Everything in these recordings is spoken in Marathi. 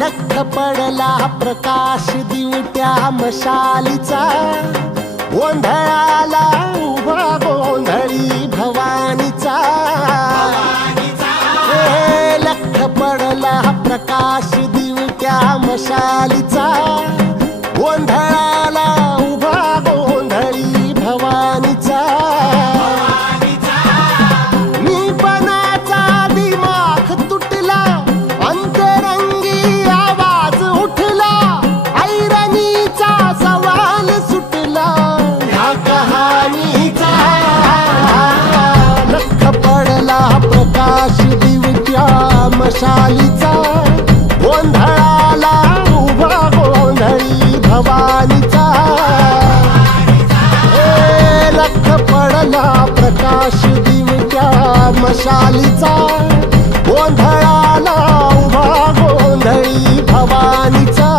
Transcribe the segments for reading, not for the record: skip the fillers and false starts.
लख पडला प्रकाश दिवट्या मशालीचा, गोंधळाला उभा गोंधळी भवानीचा. लख पडला प्रकाश दिवट्या मशालीचा, गोंधळाला उभा गोंधळी भवानीचा. मीपणाचा दिमाग तुटला, अंतरंगी आवाज उठला, ऐरणीचा सवाल सुटला ह्या कहाणीचा. लख पडला प्रकाश दिवट्या मशालीचा, गोंधळाला उभा गोंधळी भवानीचा. लख पडला प्रकाश दिवट्या मशालीचा, गोंधळाला उभा गोंधळी भवानीचा.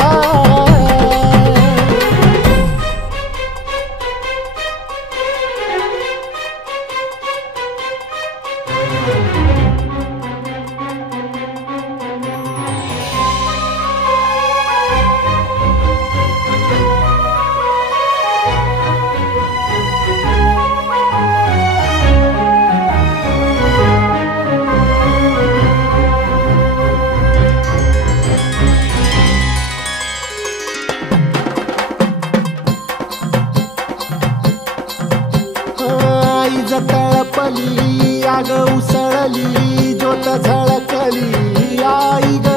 तळपली आग उसळली, ज्योत झळकली आई ग.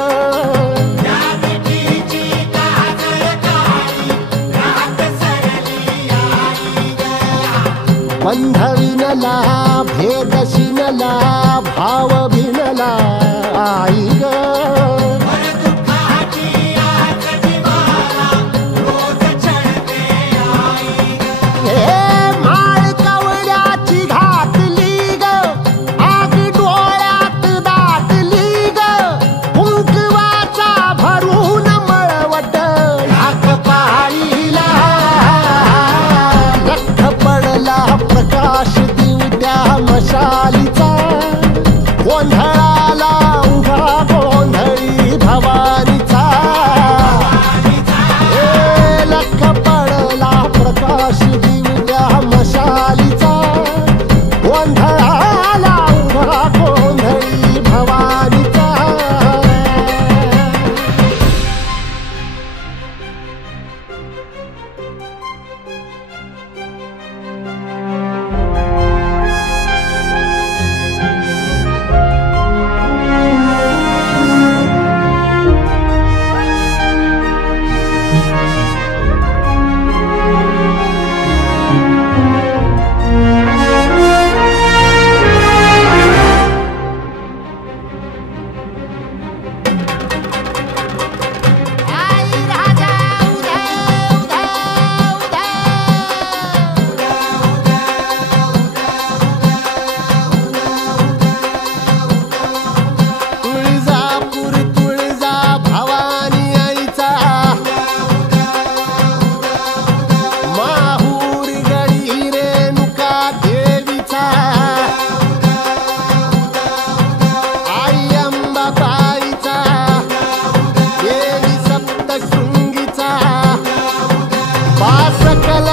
बंध विनला भेद शिनला, भाव भिनला आई ग. प्रकाश दिवट्या मशालीचा, गोंधळाला उभा गोंधळी भवानीचा. लख पडला प्रकाश दिवट्या मशालीचा, गोंधळाला उभा गोंधळी भवानीचा. सकल